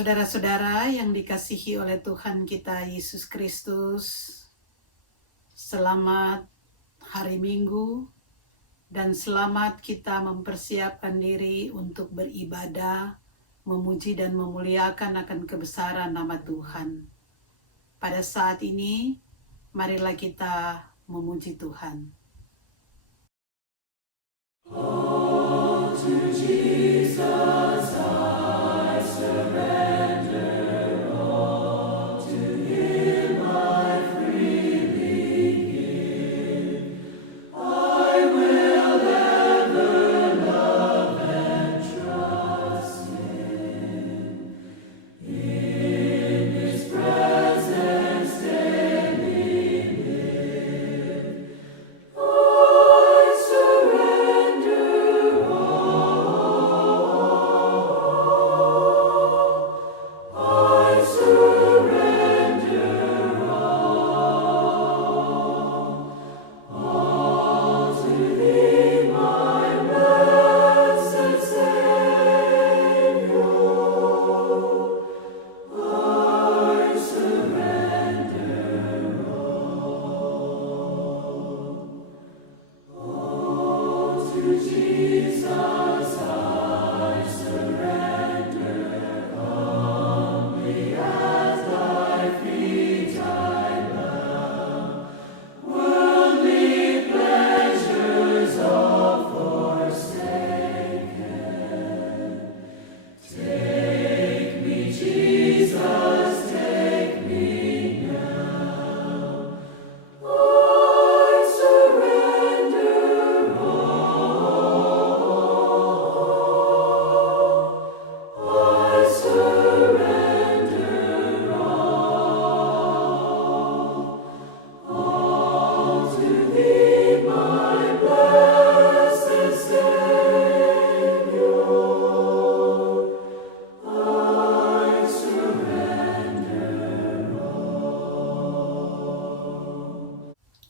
Saudara-saudara yang dikasihi oleh Tuhan kita Yesus Kristus, selamat hari Minggu dan selamat kita mempersiapkan diri untuk beribadah, memuji dan memuliakan akan kebesaran nama Tuhan. Pada saat ini, marilah kita memuji Tuhan. Oh, to Jesus I surrender.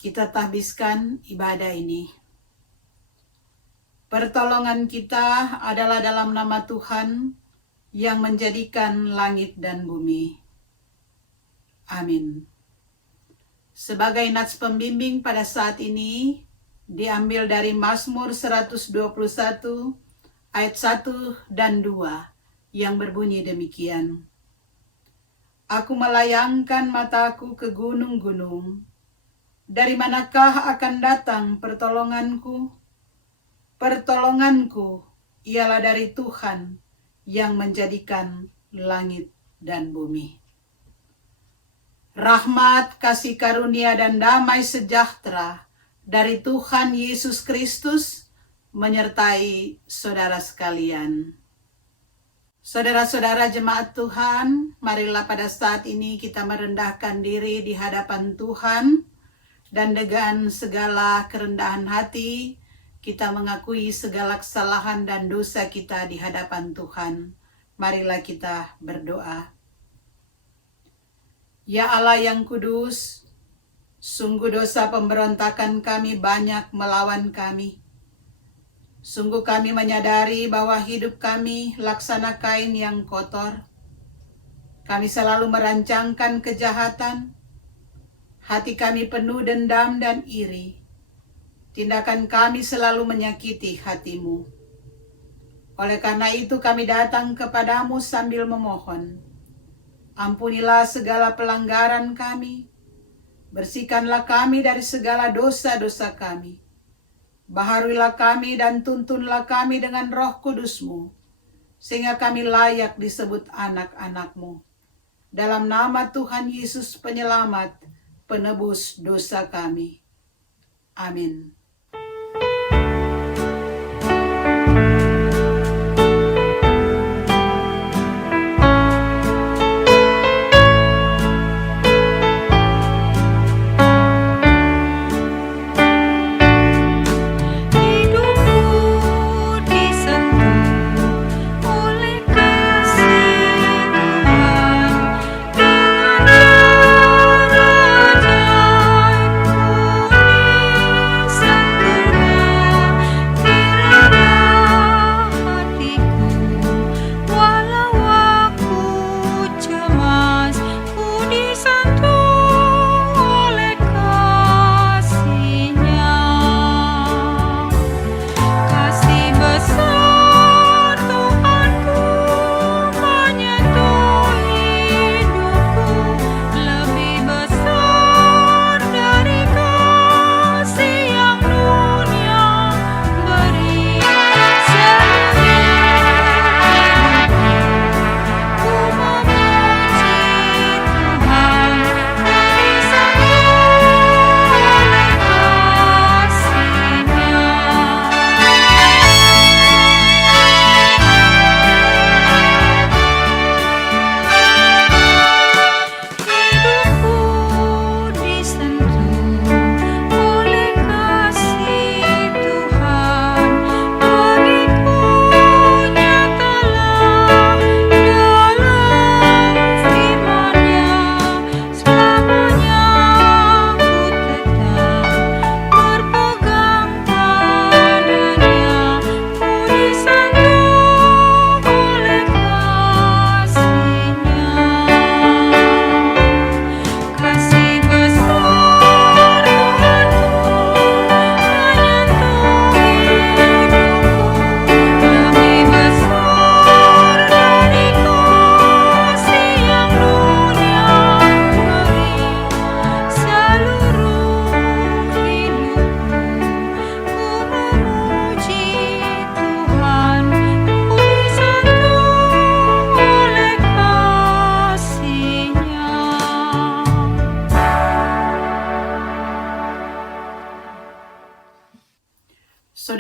Kita tahbiskan ibadah ini. Pertolongan kita adalah dalam nama Tuhan yang menjadikan langit dan bumi. Amin. Sebagai nats pembimbing pada saat ini diambil dari Mazmur 121 ayat 1 dan 2 yang berbunyi demikian. Aku melayangkan mataku ke gunung-gunung. Dari manakah akan datang pertolonganku? Pertolonganku ialah dari Tuhan yang menjadikan langit dan bumi. Rahmat, kasih karunia, dan damai sejahtera dari Tuhan Yesus Kristus menyertai saudara sekalian. Saudara-saudara jemaat Tuhan, marilah pada saat ini kita merendahkan diri di hadapan Tuhan. Dan dengan segala kerendahan hati, kita mengakui segala kesalahan dan dosa kita di hadapan Tuhan. Marilah kita berdoa. Ya Allah yang kudus, sungguh dosa pemberontakan kami banyak melawan kami. Sungguh kami menyadari bahwa hidup kami laksana kain yang kotor. Kami selalu merancangkan kejahatan. Hati kami penuh dendam dan iri. Tindakan kami selalu menyakiti hati-Mu. Oleh karena itu kami datang kepadamu sambil memohon. Ampunilah segala pelanggaran kami. Bersihkanlah kami dari segala dosa-dosa kami. Baharuilah kami dan tuntunlah kami dengan Roh Kudus-Mu, sehingga kami layak disebut anak-anak-Mu. Dalam nama Tuhan Yesus Penyelamat, penebus dosa kami. Amin. Sa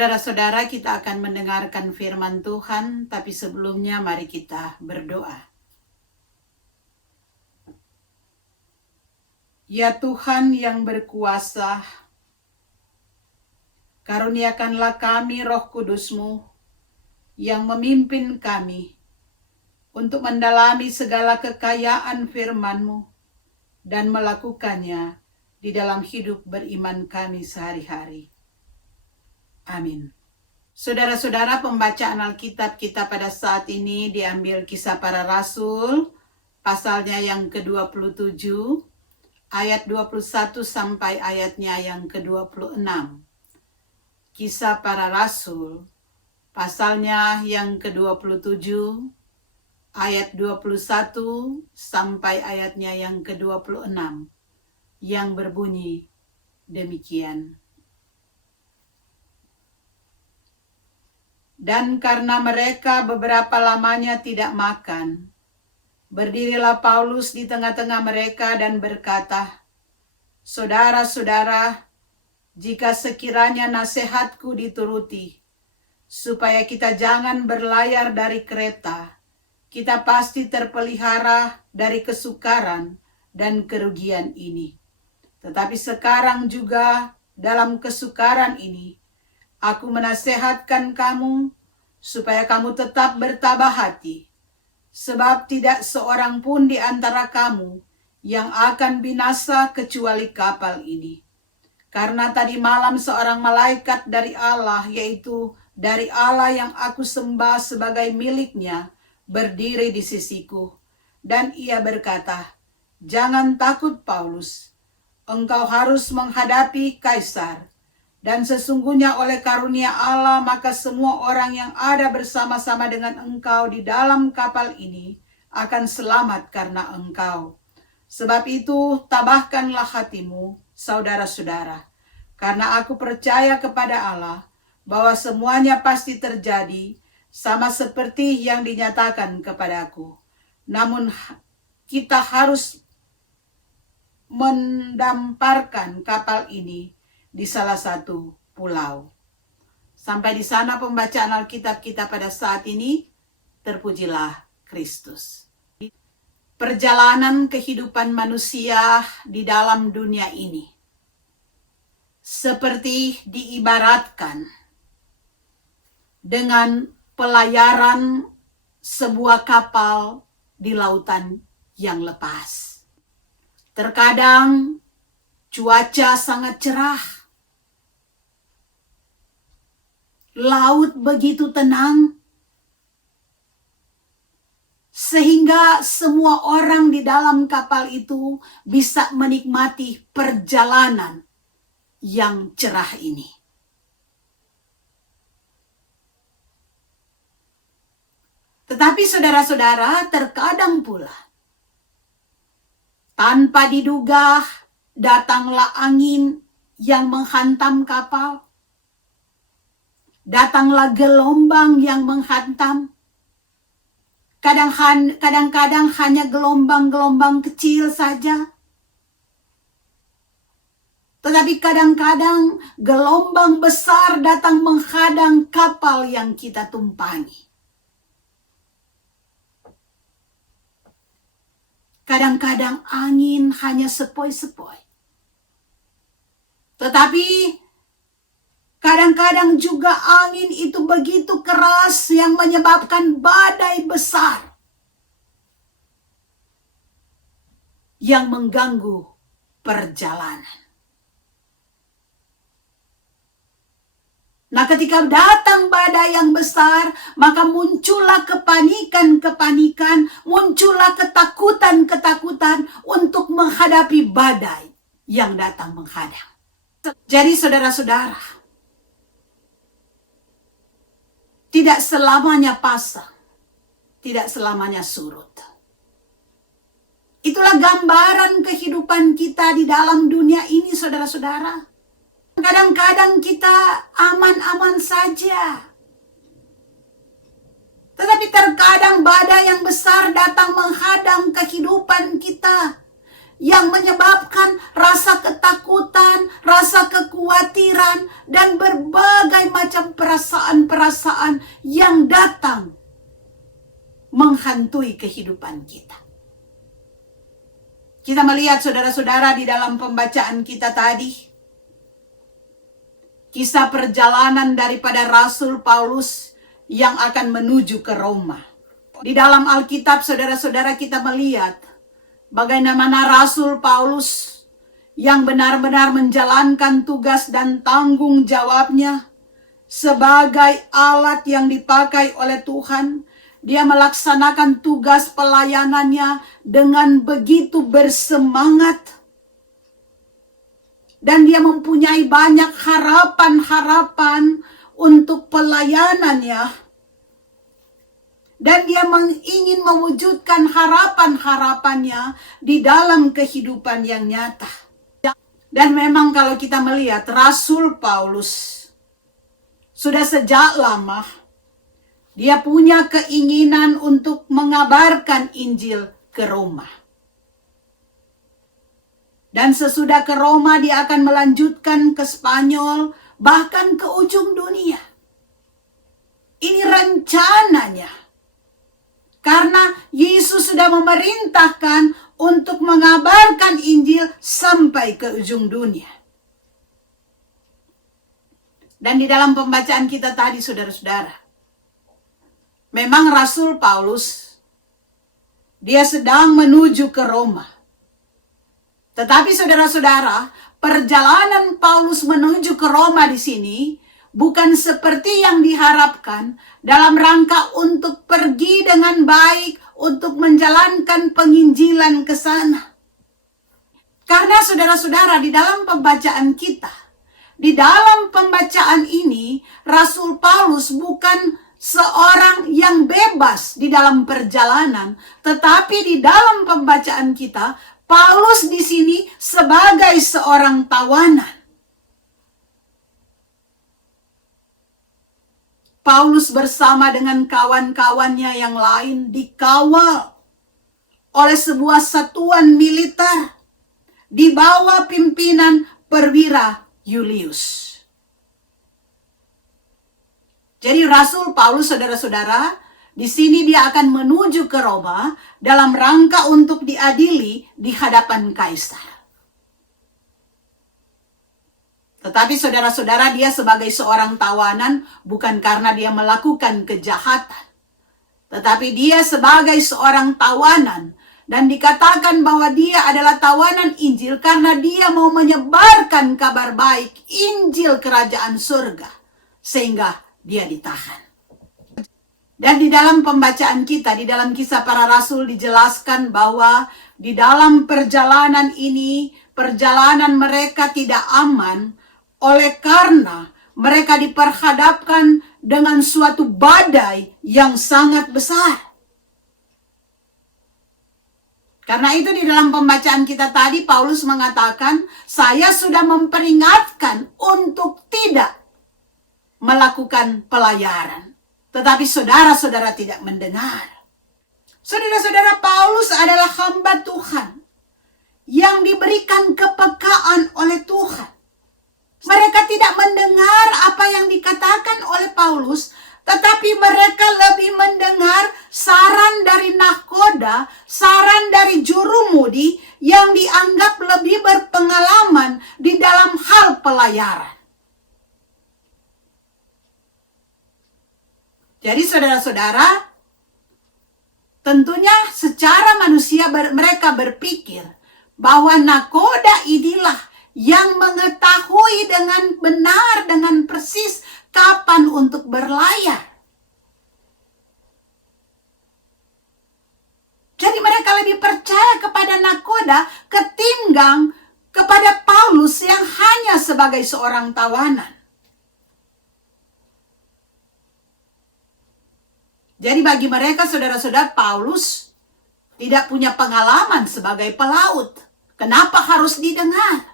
Saudara-saudara, kita akan mendengarkan firman Tuhan, tapi sebelumnya mari kita berdoa. Ya Tuhan yang berkuasa, karuniakanlah kami Roh Kudus-Mu yang memimpin kami untuk mendalami segala kekayaan firman-Mu dan melakukannya di dalam hidup beriman kami sehari-hari. Amin. Saudara-saudara, pembacaan Alkitab kita pada saat ini diambil Kisah Para Rasul, pasalnya yang ke-27, ayat 21 sampai ayatnya yang ke-26. Kisah Para Rasul, pasalnya yang ke-27, ayat 21 sampai ayatnya yang ke-26, yang berbunyi demikian. Dan karena mereka beberapa lamanya tidak makan, berdirilah Paulus di tengah-tengah mereka dan berkata, "Saudara-saudara, jika sekiranya nasihatku dituruti, supaya kita jangan berlayar dari kereta, kita pasti terpelihara dari kesukaran dan kerugian ini. Tetapi sekarang juga dalam kesukaran ini, aku menasehatkan kamu supaya kamu tetap bertabah hati, sebab tidak seorang pun di antara kamu yang akan binasa kecuali kapal ini. Karena tadi malam seorang malaikat dari Allah, yaitu dari Allah yang aku sembah sebagai miliknya, berdiri di sisiku. Dan ia berkata, 'Jangan takut Paulus, engkau harus menghadapi Kaisar. Dan sesungguhnya oleh karunia Allah, maka semua orang yang ada bersama-sama dengan engkau di dalam kapal ini akan selamat karena engkau. Sebab itu, tabahkanlah hatimu, saudara-saudara, karena aku percaya kepada Allah bahwa semuanya pasti terjadi sama seperti yang dinyatakan kepadaku. Namun kita harus mendamparkan kapal ini di salah satu pulau." Sampai di sana pembacaan Alkitab kita pada saat ini. Terpujilah Kristus. Perjalanan kehidupan manusia di dalam dunia ini seperti diibaratkan dengan pelayaran sebuah kapal di lautan yang lepas. Terkadang cuaca sangat cerah, laut begitu tenang, sehingga semua orang di dalam kapal itu bisa menikmati perjalanan yang cerah ini. Tetapi saudara-saudara, terkadang pula tanpa diduga datanglah angin yang menghantam kapal. Datanglah gelombang yang menghantam. Kadang-kadang hanya gelombang-gelombang kecil saja. Tetapi kadang-kadang gelombang besar datang menghadang kapal yang kita tumpangi. Kadang-kadang angin hanya sepoi-sepoi. Tetapi kadang-kadang juga angin itu begitu keras yang menyebabkan badai besar yang mengganggu perjalanan. Nah, ketika datang badai yang besar, maka muncullah kepanikan-kepanikan, muncullah ketakutan-ketakutan untuk menghadapi badai yang datang menghadang. Jadi saudara-saudara, tidak selamanya pasang, tidak selamanya surut. Itulah gambaran kehidupan kita di dalam dunia ini, saudara-saudara. Kadang-kadang kita aman-aman saja. Tetapi terkadang badai yang besar datang menghadang kehidupan kita. yang menyebabkan rasa ketakutan, rasa kekhawatiran, dan berbagai macam perasaan-perasaan yang datang menghantui kehidupan kita. Kita melihat saudara-saudara di dalam pembacaan kita tadi, kisah perjalanan daripada Rasul Paulus yang akan menuju ke Roma. Di dalam Alkitab saudara-saudara kita melihat bagaimana Rasul Paulus yang benar-benar menjalankan tugas dan tanggung jawabnya sebagai alat yang dipakai oleh Tuhan. Dia melaksanakan tugas pelayanannya dengan begitu bersemangat. Dan dia mempunyai banyak harapan-harapan untuk pelayanannya. Dan dia ingin mewujudkan harapan-harapannya di dalam kehidupan yang nyata. Dan memang kalau kita melihat Rasul Paulus sudah sejak lama dia punya keinginan untuk mengabarkan Injil ke Roma. Dan sesudah ke Roma dia akan melanjutkan ke Spanyol, bahkan ke ujung dunia. Ini rencananya. Karena Yesus sudah memerintahkan untuk mengabarkan Injil sampai ke ujung dunia. Dan di dalam pembacaan kita tadi saudara-saudara, memang Rasul Paulus, dia sedang menuju ke Roma. Tetapi saudara-saudara, perjalanan Paulus menuju ke Roma di sini bukan seperti yang diharapkan dalam rangka untuk pergi dengan baik, untuk menjalankan penginjilan ke sana. Karena saudara-saudara, di dalam pembacaan kita, di dalam pembacaan ini, Rasul Paulus bukan seorang yang bebas di dalam perjalanan, tetapi di dalam pembacaan kita, Paulus di sini sebagai seorang tawanan. Paulus bersama dengan kawan-kawannya yang lain dikawal oleh sebuah satuan militer di bawah pimpinan perwira Julius. Jadi Rasul Paulus, saudara-saudara, di sini dia akan menuju ke Roma dalam rangka untuk diadili di hadapan kaisar. Tetapi saudara-saudara, dia sebagai seorang tawanan bukan karena dia melakukan kejahatan. Tetapi dia sebagai seorang tawanan. Dan dikatakan bahwa dia adalah tawanan Injil karena dia mau menyebarkan kabar baik Injil kerajaan surga. Sehingga dia ditahan. Dan di dalam pembacaan kita, di dalam Kisah Para Rasul dijelaskan bahwa di dalam perjalanan ini, perjalanan mereka tidak aman. Oleh karena mereka diperhadapkan dengan suatu badai yang sangat besar. Karena itu di dalam pembacaan kita tadi Paulus mengatakan, saya sudah memperingatkan untuk tidak melakukan pelayaran. Tetapi saudara-saudara tidak mendengar. Saudara-saudara, Paulus adalah hamba Tuhan yang diberikan kepekaan oleh Tuhan. Mereka tidak mendengar apa yang dikatakan oleh Paulus, tetapi mereka lebih mendengar saran dari nahkoda, saran dari jurumudi yang dianggap lebih berpengalaman di dalam hal pelayaran. Jadi saudara-saudara, tentunya secara manusia mereka berpikir bahwa nahkoda inilah yang mengetahui dengan benar, dengan persis kapan untuk berlayar. Jadi mereka lebih percaya kepada nahkoda ketimbang kepada Paulus yang hanya sebagai seorang tawanan. Jadi bagi mereka saudara-saudara, Paulus tidak punya pengalaman sebagai pelaut. Kenapa harus didengar?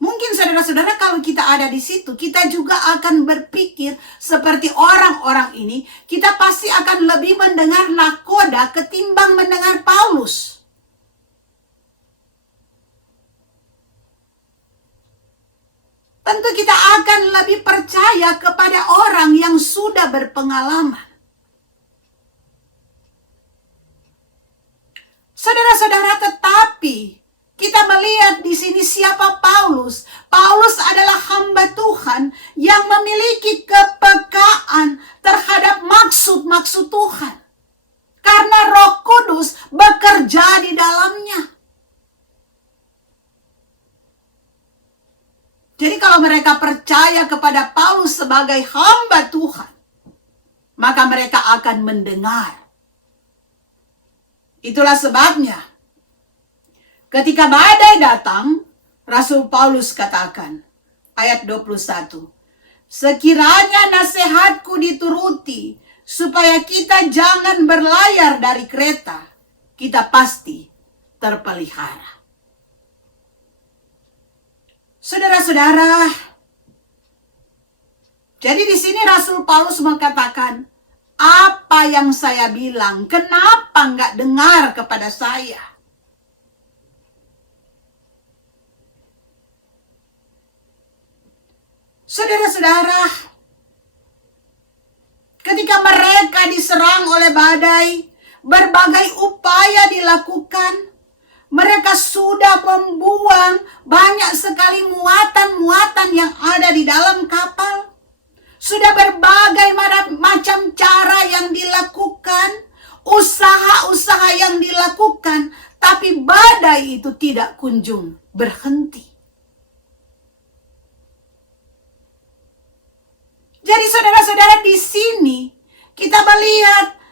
Mungkin saudara-saudara kalau kita ada di situ, kita juga akan berpikir seperti orang-orang ini. Kita pasti akan lebih mendengar nahkoda ketimbang mendengar Paulus. tentu kita akan lebih percaya kepada orang yang sudah berpengalaman. Saudara-saudara, tetapi kita melihat di sini siapa Paulus. Paulus adalah hamba Tuhan yang memiliki kepekaan terhadap maksud-maksud Tuhan. Karena Roh Kudus bekerja di dalamnya. Jadi kalau mereka percaya kepada Paulus sebagai hamba Tuhan, maka mereka akan mendengar. Itulah sebabnya ketika badai datang, Rasul Paulus katakan, ayat 21, sekiranya nasihatku dituruti, supaya kita jangan berlayar dari kereta, kita pasti terpelihara. Saudara-saudara, jadi di sini Rasul Paulus mengatakan, apa yang saya bilang, kenapa nggak dengar kepada saya? Saudara-saudara, ketika mereka diserang oleh badai, berbagai upaya dilakukan. Mereka sudah membuang banyak sekali muatan-muatan yang ada di dalam kapal. Sudah berbagai macam cara yang dilakukan, usaha-usaha yang dilakukan, tapi badai itu tidak kunjung berhenti. Jadi saudara-saudara, di sini kita melihat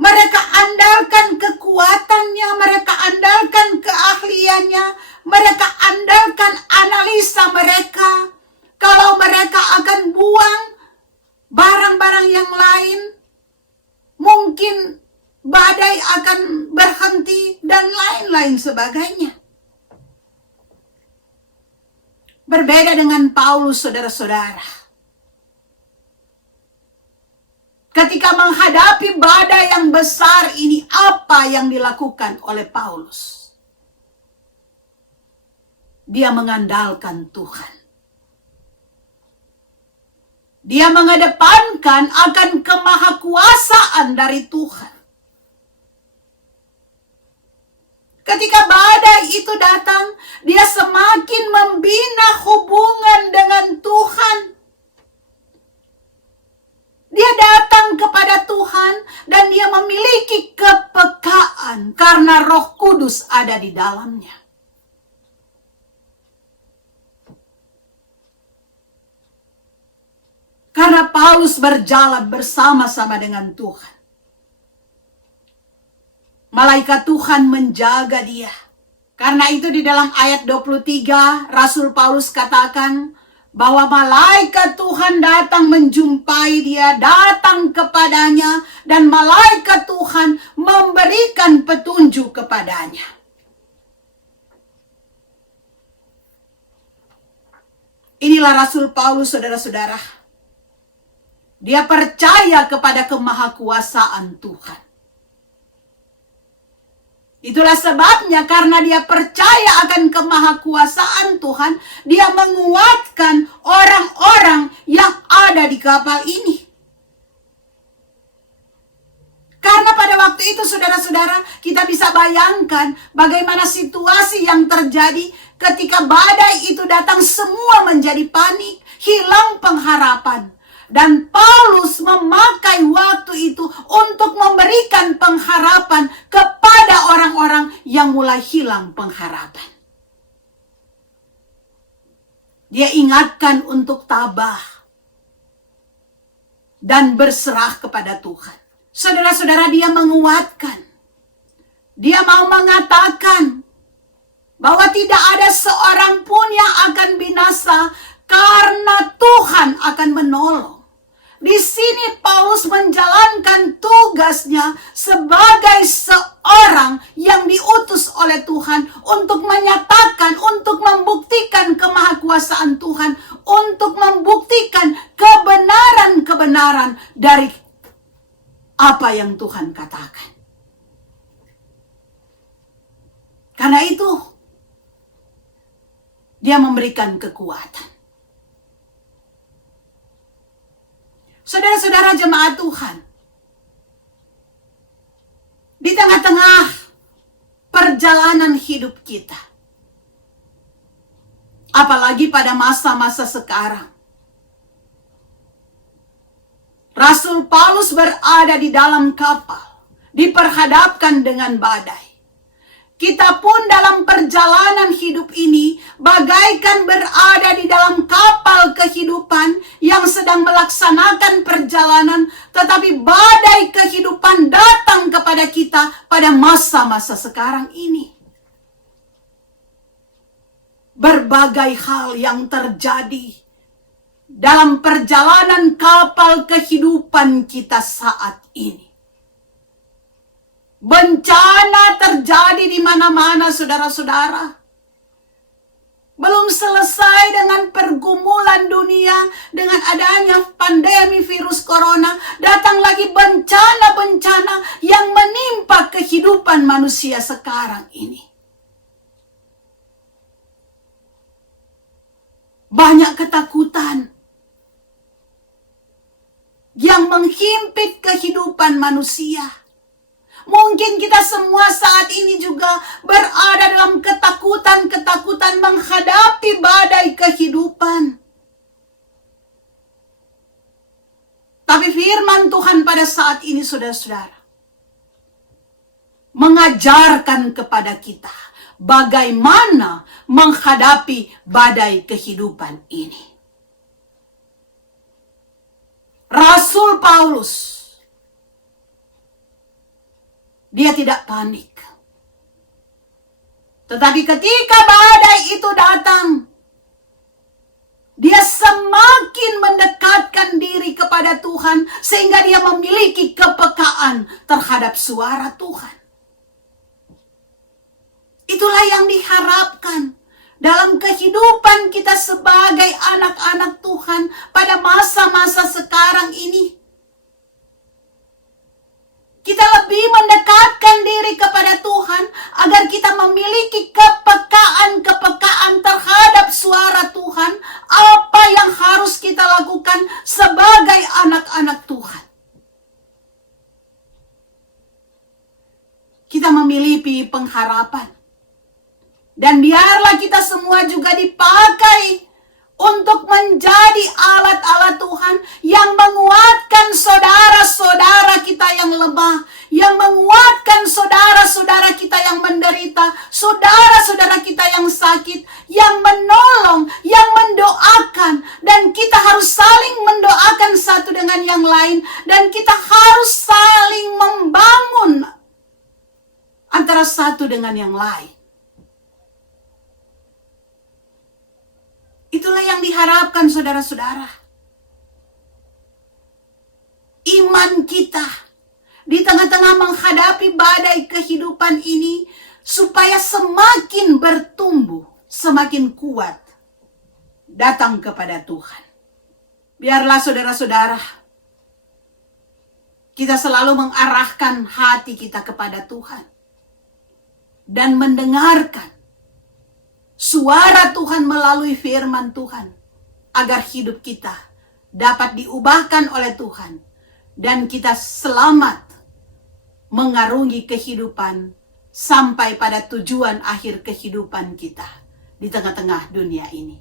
mereka andalkan kekuatannya, mereka andalkan keahliannya, mereka andalkan analisa mereka. Kalau mereka akan buang barang-barang yang lain, mungkin badai akan berhenti dan lain-lain sebagainya. Berbeda dengan Paulus, saudara-saudara. Ketika menghadapi badai yang besar ini, apa yang dilakukan oleh Paulus? Dia mengandalkan Tuhan. Dia mengedepankan akan kemahakuasaan dari Tuhan. Ketika badai itu datang, dia semakin membina hubungan dengan Tuhan. Dia datang kepada Tuhan dan dia memiliki kepekaan karena Roh Kudus ada di dalamnya. Karena Paulus berjalan bersama-sama dengan Tuhan. Malaikat Tuhan menjaga dia. Karena itu di dalam ayat 23 Rasul Paulus katakan bahwa malaikat Tuhan datang menjumpai dia, datang kepadanya, dan malaikat Tuhan memberikan petunjuk kepadanya. Inilah Rasul Paulus, saudara-saudara. Dia percaya kepada kemahakuasaan Tuhan. Itulah sebabnya karena dia percaya akan kemahakuasaan Tuhan, dia menguatkan orang-orang yang ada di kapal ini. Karena pada waktu itu saudara-saudara, kita bisa bayangkan bagaimana situasi yang terjadi ketika badai itu datang, semua menjadi panik, hilang pengharapan. Dan Paulus memakai waktu itu untuk memberikan pengharapan kepada orang-orang yang mulai hilang pengharapan. Dia ingatkan untuk tabah dan berserah kepada Tuhan. Saudara-saudara, dia menguatkan. Dia mau mengatakan bahwa tidak ada seorang pun yang akan binasa karena Tuhan akan menolong. Di sini Paulus menjalankan tugasnya sebagai seorang yang diutus oleh Tuhan untuk menyatakan, untuk membuktikan kemahakuasaan Tuhan, untuk membuktikan kebenaran-kebenaran dari apa yang Tuhan katakan. Karena itu, dia memberikan kekuatan. Saudara-saudara jemaat Tuhan, di tengah-tengah perjalanan hidup kita, apalagi pada masa-masa sekarang, Rasul Paulus berada di dalam kapal, diperhadapkan dengan badai. Kita pun dalam perjalanan hidup ini bagaikan berada di dalam kapal kehidupan yang sedang melaksanakan perjalanan, tetapi badai kehidupan datang kepada kita pada masa-masa sekarang ini. Berbagai hal yang terjadi dalam perjalanan kapal kehidupan kita saat ini. Bencana terjadi di mana-mana, saudara-saudara. Belum selesai dengan pergumulan dunia, dengan adanya pandemi virus corona, datang lagi bencana-bencana yang menimpa kehidupan manusia sekarang ini. Banyak ketakutan yang menghimpit kehidupan manusia. Mungkin kita semua saat ini juga berada dalam ketakutan-ketakutan menghadapi badai kehidupan. Tapi firman Tuhan pada saat ini, saudara-saudara, mengajarkan kepada kita bagaimana menghadapi badai kehidupan ini. Rasul Paulus, dia tidak panik. Tetapi ketika badai itu datang, dia semakin mendekatkan diri kepada Tuhan sehingga dia memiliki kepekaan terhadap suara Tuhan. Itulah yang diharapkan dalam kehidupan kita sebagai anak-anak Tuhan pada masa-masa sekarang ini. Kita lebih mendekatkan diri kepada Tuhan agar kita memiliki kepekaan-kepekaan terhadap suara Tuhan, apa yang harus kita lakukan sebagai anak-anak Tuhan. Kita memiliki pengharapan. Dan biarlah kita semua juga dipakai untuk menjadi alat-alat Tuhan yang menguatkan saudara-saudara kita yang lemah, yang menguatkan saudara-saudara kita yang menderita, saudara-saudara kita yang sakit, yang menolong, yang mendoakan. Dan kita harus saling mendoakan satu dengan yang lain, dan kita harus saling membangun antara satu dengan yang lain. Itulah yang diharapkan, saudara-saudara. Iman kita di tengah-tengah menghadapi badai kehidupan ini supaya semakin bertumbuh, semakin kuat datang kepada Tuhan. Biarlah saudara-saudara, kita selalu mengarahkan hati kita kepada Tuhan dan mendengarkan suara Tuhan melalui firman Tuhan, agar hidup kita dapat diubahkan oleh Tuhan dan kita selamat mengarungi kehidupan sampai pada tujuan akhir kehidupan kita di tengah-tengah dunia ini.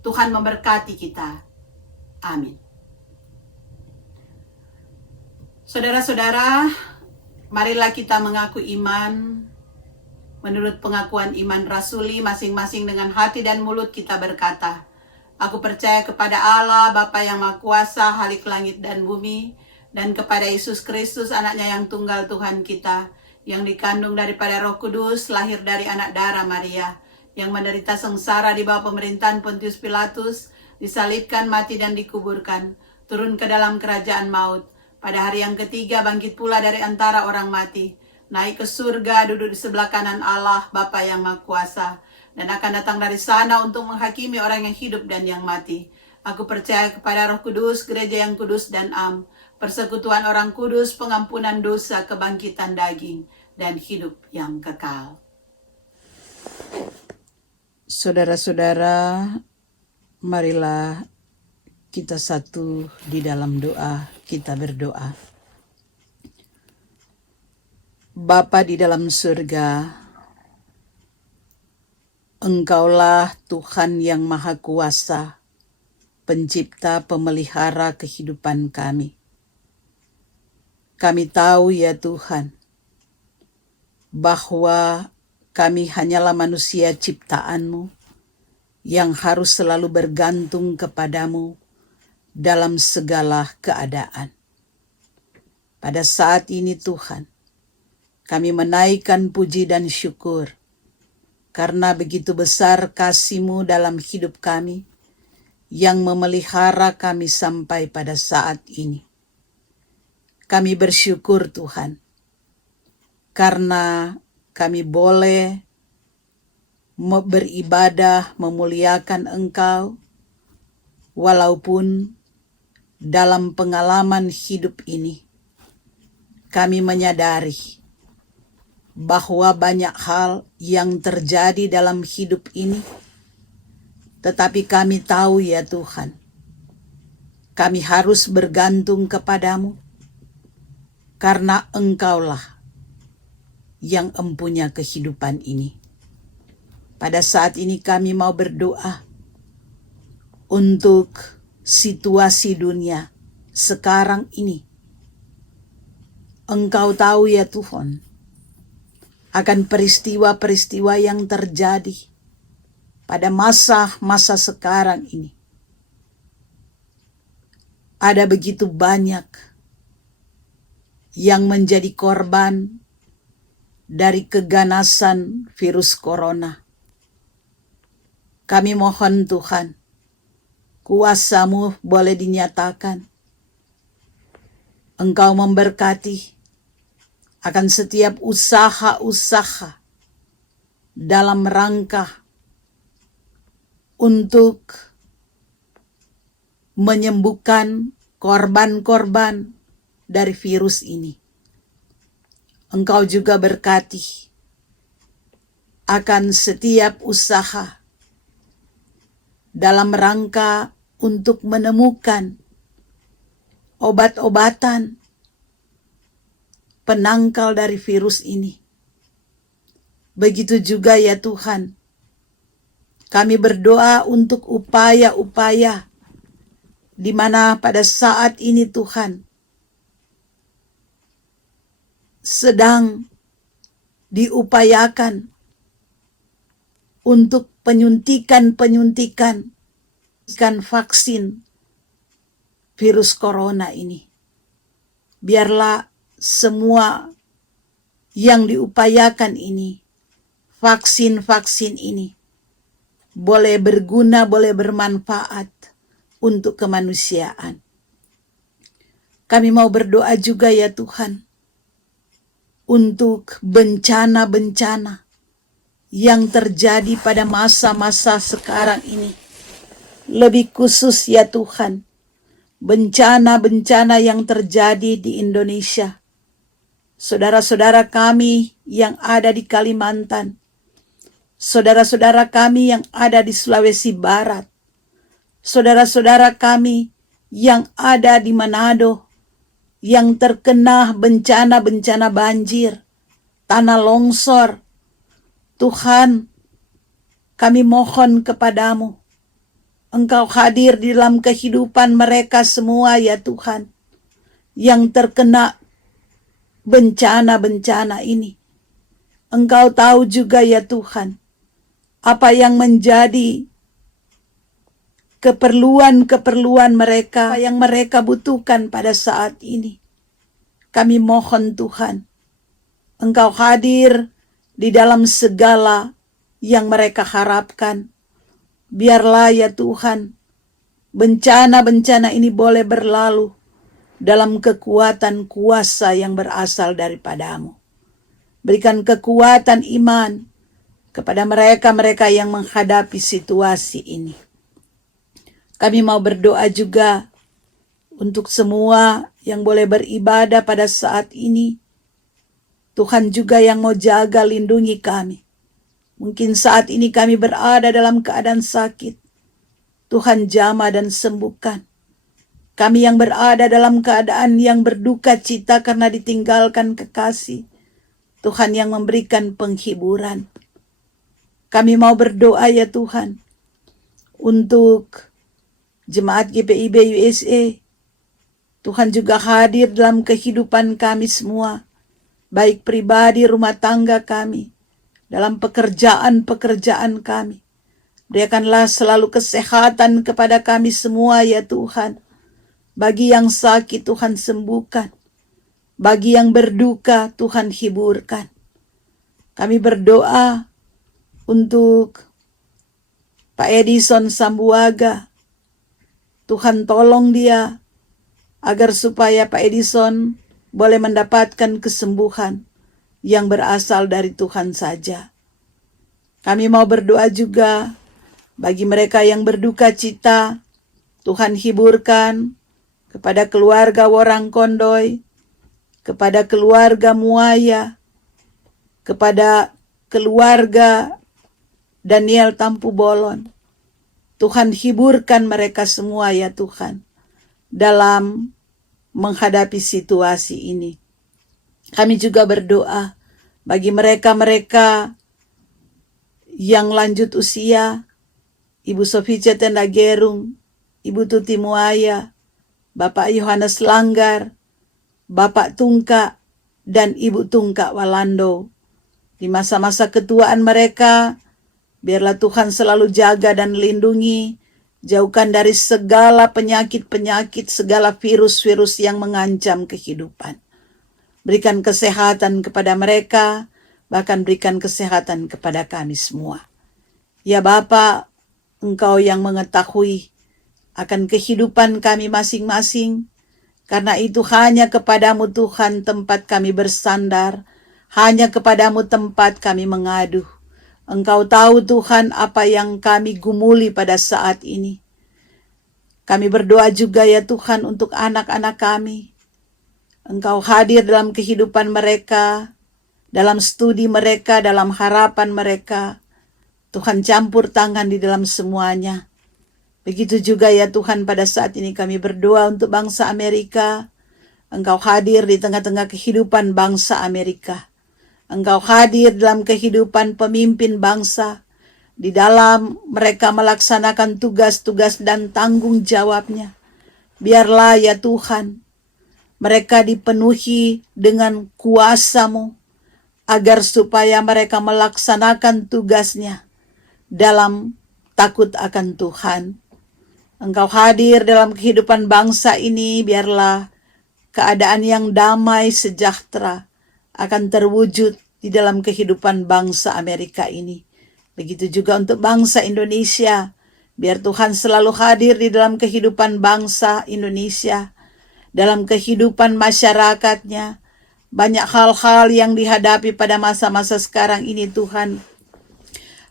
Tuhan memberkati kita. Amin. Saudara-saudara, marilah kita mengaku iman menurut pengakuan iman rasuli masing-masing. Dengan hati dan mulut kita berkata, aku percaya kepada Allah, Bapa yang Maha Kuasa, Khalik langit dan bumi, dan kepada Yesus Kristus, anaknya yang tunggal Tuhan kita, yang dikandung daripada Roh Kudus, lahir dari anak darah Maria, yang menderita sengsara di bawah pemerintahan Pontius Pilatus, disalibkan, mati dan dikuburkan, turun ke dalam kerajaan maut, pada hari yang ketiga bangkit pula dari antara orang mati, naik ke surga, duduk di sebelah kanan Allah, Bapa yang Maha Kuasa, dan akan datang dari sana untuk menghakimi orang yang hidup dan yang mati. Aku percaya kepada Roh Kudus, gereja yang kudus dan am, persekutuan orang kudus, pengampunan dosa, kebangkitan daging, dan hidup yang kekal. Saudara-saudara, marilah kita satu di dalam doa, kita berdoa. Bapa di dalam surga, Engkaulah Tuhan yang Maha Kuasa, Pencipta, pemelihara kehidupan kami. Kami tahu ya Tuhan, bahwa kami hanyalah manusia ciptaan-Mu yang harus selalu bergantung kepadamu dalam segala keadaan. Pada saat ini Tuhan, kami menaikkan puji dan syukur karena begitu besar kasih-Mu dalam hidup kami yang memelihara kami sampai pada saat ini. Kami bersyukur Tuhan, karena kami boleh beribadah, memuliakan Engkau, walaupun dalam pengalaman hidup ini, kami menyadari bahwa banyak hal yang terjadi dalam hidup ini, tetapi kami tahu ya Tuhan, kami harus bergantung kepadamu, karena Engkaulah yang empunya kehidupan ini. Pada saat ini kami mau berdoa untuk situasi dunia sekarang ini. Engkau tahu ya Tuhan, akan peristiwa-peristiwa yang terjadi pada masa-masa sekarang ini. Ada begitu banyak yang menjadi korban dari keganasan virus corona. Kami mohon Tuhan, kuasa-Mu boleh dinyatakan. Engkau memberkati akan setiap usaha-usaha dalam rangka untuk menyembuhkan korban-korban dari virus ini. Engkau juga berkati akan setiap usaha dalam rangka untuk menemukan obat-obatan penangkal dari virus ini. Begitu juga ya Tuhan, kami berdoa untuk upaya-upaya di mana pada saat ini Tuhan sedang diupayakan untuk penyuntikan vaksin virus corona ini. Biarlah semua yang diupayakan ini, vaksin-vaksin ini, boleh berguna, boleh bermanfaat untuk kemanusiaan. Kami mau berdoa juga ya Tuhan, untuk bencana-bencana yang terjadi pada masa-masa sekarang ini. Lebih khusus ya Tuhan, bencana-bencana yang terjadi di Indonesia. Saudara-saudara kami yang ada di Kalimantan, saudara-saudara kami yang ada di Sulawesi Barat, saudara-saudara kami yang ada di Manado, yang terkena bencana-bencana banjir, tanah longsor. Tuhan, kami mohon kepadamu, Engkau hadir di dalam kehidupan mereka semua ya Tuhan, yang terkena bencana-bencana ini. Engkau tahu juga ya Tuhan, apa yang menjadi keperluan-keperluan mereka, apa yang mereka butuhkan pada saat ini. Kami mohon Tuhan, Engkau hadir di dalam segala yang mereka harapkan. Biarlah ya Tuhan, bencana-bencana ini boleh berlalu dalam kekuatan kuasa yang berasal daripadamu. Berikan kekuatan iman kepada mereka-mereka yang menghadapi situasi ini. Kami mau berdoa juga untuk semua yang boleh beribadah pada saat ini. Tuhan juga yang mau jaga, lindungi kami. Mungkin saat ini kami berada dalam keadaan sakit. Tuhan jamah dan sembuhkan. Kami yang berada dalam keadaan yang berduka cita karena ditinggalkan kekasih. Tuhan yang memberikan penghiburan. Kami mau berdoa ya Tuhan untuk Jemaat GPIB USA. Tuhan juga hadir dalam kehidupan kami semua, baik pribadi, rumah tangga kami, dalam pekerjaan-pekerjaan kami. Berikanlah selalu kesehatan kepada kami semua ya Tuhan. Bagi yang sakit Tuhan sembuhkan. Bagi yang berduka Tuhan hiburkan. Kami berdoa untuk Pak Edison Sambuaga. Tuhan tolong dia agar supaya Pak Edison boleh mendapatkan kesembuhan yang berasal dari Tuhan saja. Kami mau berdoa juga bagi mereka yang berduka cita. Tuhan hiburkan kepada keluarga Worang Kondoy, kepada keluarga Muaya, kepada keluarga Daniel Tampu Bolon. Tuhan hiburkan mereka semua ya Tuhan dalam menghadapi situasi ini. Kami juga berdoa bagi mereka-mereka yang lanjut usia, Ibu Soficia Tenda Gerung, Ibu Tuti Muaya, Bapak Yohanes Langgar, Bapak Tungka, dan Ibu Tungka Walando. Di masa-masa ketuaan mereka, biarlah Tuhan selalu jaga dan lindungi, jauhkan dari segala penyakit-penyakit, segala virus-virus yang mengancam kehidupan. Berikan kesehatan kepada mereka, bahkan berikan kesehatan kepada kami semua. Ya Bapa, Engkau yang mengetahui akan kehidupan kami masing-masing. Karena itu hanya kepadamu Tuhan tempat kami bersandar, hanya kepadamu tempat kami mengadu. Engkau tahu Tuhan apa yang kami gumuli pada saat ini. Kami berdoa juga ya Tuhan untuk anak-anak kami. Engkau hadir dalam kehidupan mereka, dalam studi mereka, dalam harapan mereka. Tuhan campur tangan di dalam semuanya. Begitu juga ya Tuhan pada saat ini kami berdoa untuk bangsa Amerika. Engkau hadir di tengah-tengah kehidupan bangsa Amerika. Engkau hadir dalam kehidupan pemimpin bangsa. Di dalam mereka melaksanakan tugas-tugas dan tanggung jawabnya. Biarlah ya Tuhan, mereka dipenuhi dengan kuasa-Mu, agar supaya mereka melaksanakan tugasnya dalam takut akan Tuhan. Engkau hadir dalam kehidupan bangsa ini, biarlah keadaan yang damai sejahtera akan terwujud di dalam kehidupan bangsa Amerika ini. Begitu juga untuk bangsa Indonesia, biar Tuhan selalu hadir di dalam kehidupan bangsa Indonesia, dalam kehidupan masyarakatnya. Banyak hal-hal yang dihadapi pada masa-masa sekarang ini Tuhan.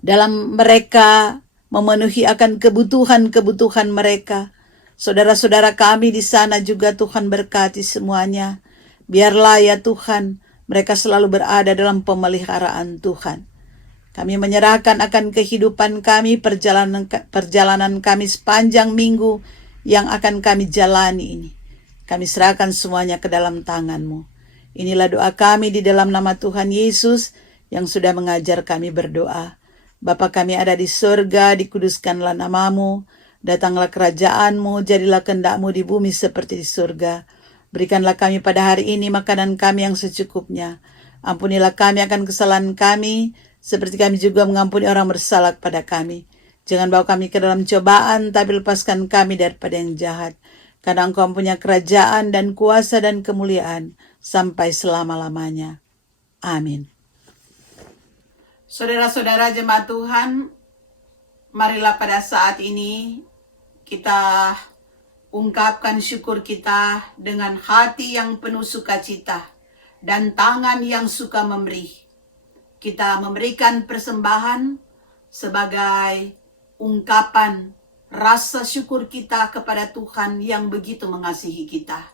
Dalam mereka memenuhi akan kebutuhan-kebutuhan mereka. Saudara-saudara kami di sana juga Tuhan berkati semuanya. Biarlah ya Tuhan, mereka selalu berada dalam pemeliharaan Tuhan. Kami menyerahkan akan kehidupan kami, perjalanan kami sepanjang minggu yang akan kami jalani ini. Kami serahkan semuanya ke dalam tangan-Mu. Inilah doa kami di dalam nama Tuhan Yesus yang sudah mengajar kami berdoa. Bapa kami ada di surga, dikuduskanlah nama-Mu, datanglah kerajaan-Mu, jadilah kehendak-Mu di bumi seperti di surga. Berikanlah kami pada hari ini makanan kami yang secukupnya. Ampunilah kami akan kesalahan kami, seperti kami juga mengampuni orang bersalah kepada kami. Jangan bawa kami ke dalam cobaan, tapi lepaskan kami daripada yang jahat. Karena Engkau punya kerajaan dan kuasa dan kemuliaan sampai selama-lamanya. Amin. Saudara-saudara jemaat Tuhan, marilah pada saat ini kita ungkapkan syukur kita dengan hati yang penuh sukacita dan tangan yang suka memberi. Kita memberikan persembahan sebagai ungkapan rasa syukur kita kepada Tuhan yang begitu mengasihi kita.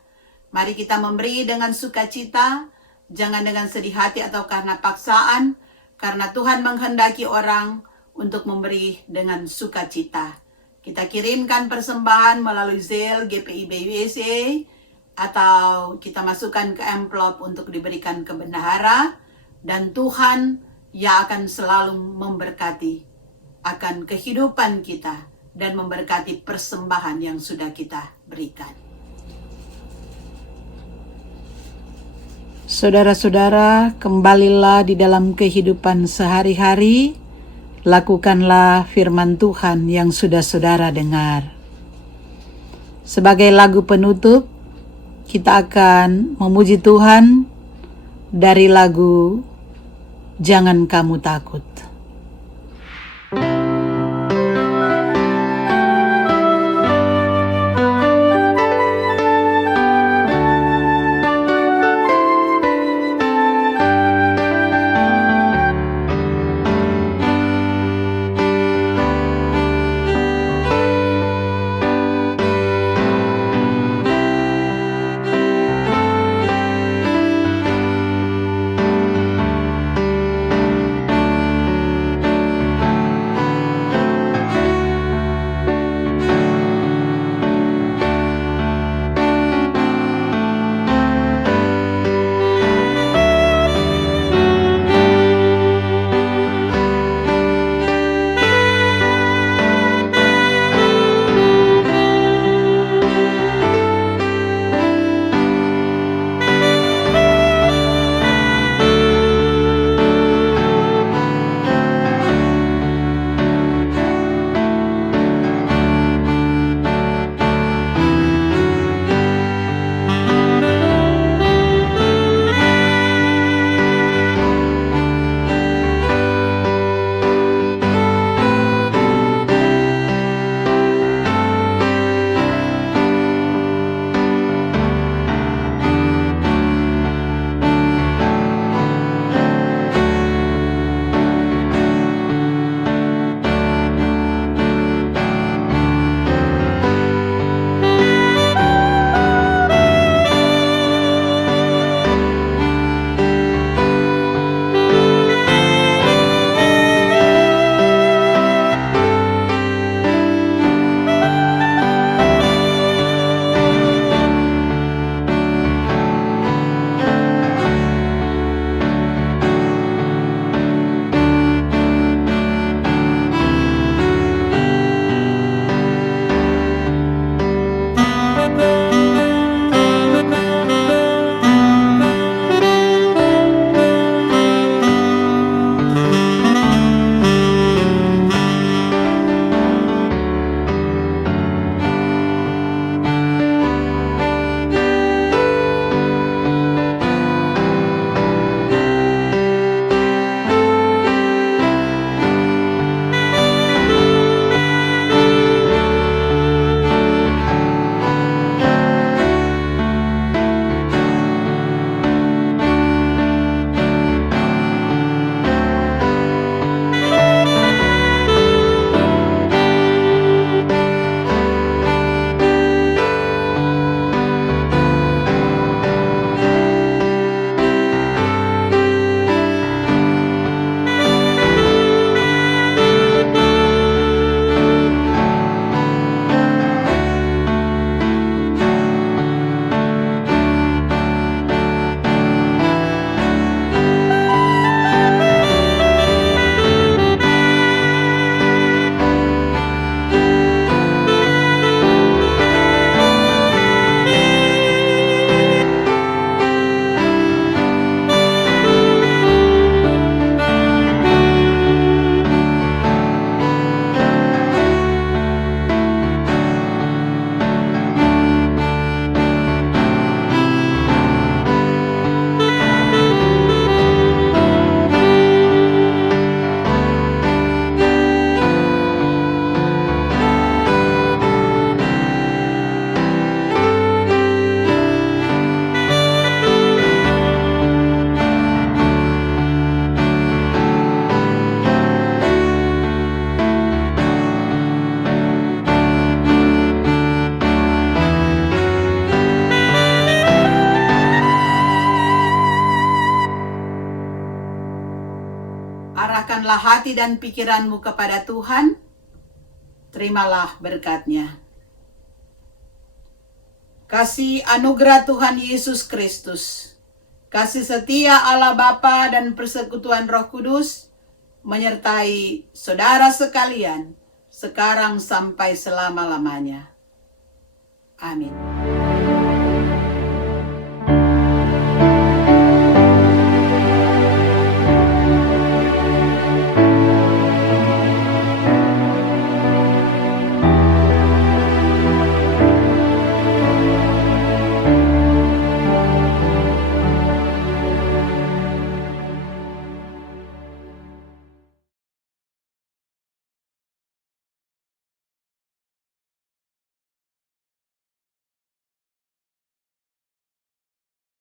Mari kita memberi dengan sukacita, jangan dengan sedih hati atau karena paksaan, karena Tuhan menghendaki orang untuk memberi dengan sukacita. Kita kirimkan persembahan melalui Zelle, GPIB USA, atau kita masukkan ke amplop untuk diberikan ke bendahara, dan Tuhan yang akan selalu memberkati akan kehidupan kita dan memberkati persembahan yang sudah kita berikan. Saudara-saudara, kembalilah di dalam kehidupan sehari-hari, lakukanlah firman Tuhan yang sudah saudara dengar. Sebagai lagu penutup, kita akan memuji Tuhan dari lagu Jangan Kamu Takut. Arahkanlah hati dan pikiranmu kepada Tuhan. terimalah berkat-Nya. Kasih anugerah Tuhan Yesus Kristus, kasih setia Allah Bapa dan persekutuan Roh Kudus menyertai saudara sekalian sekarang sampai selama-lamanya. Amin.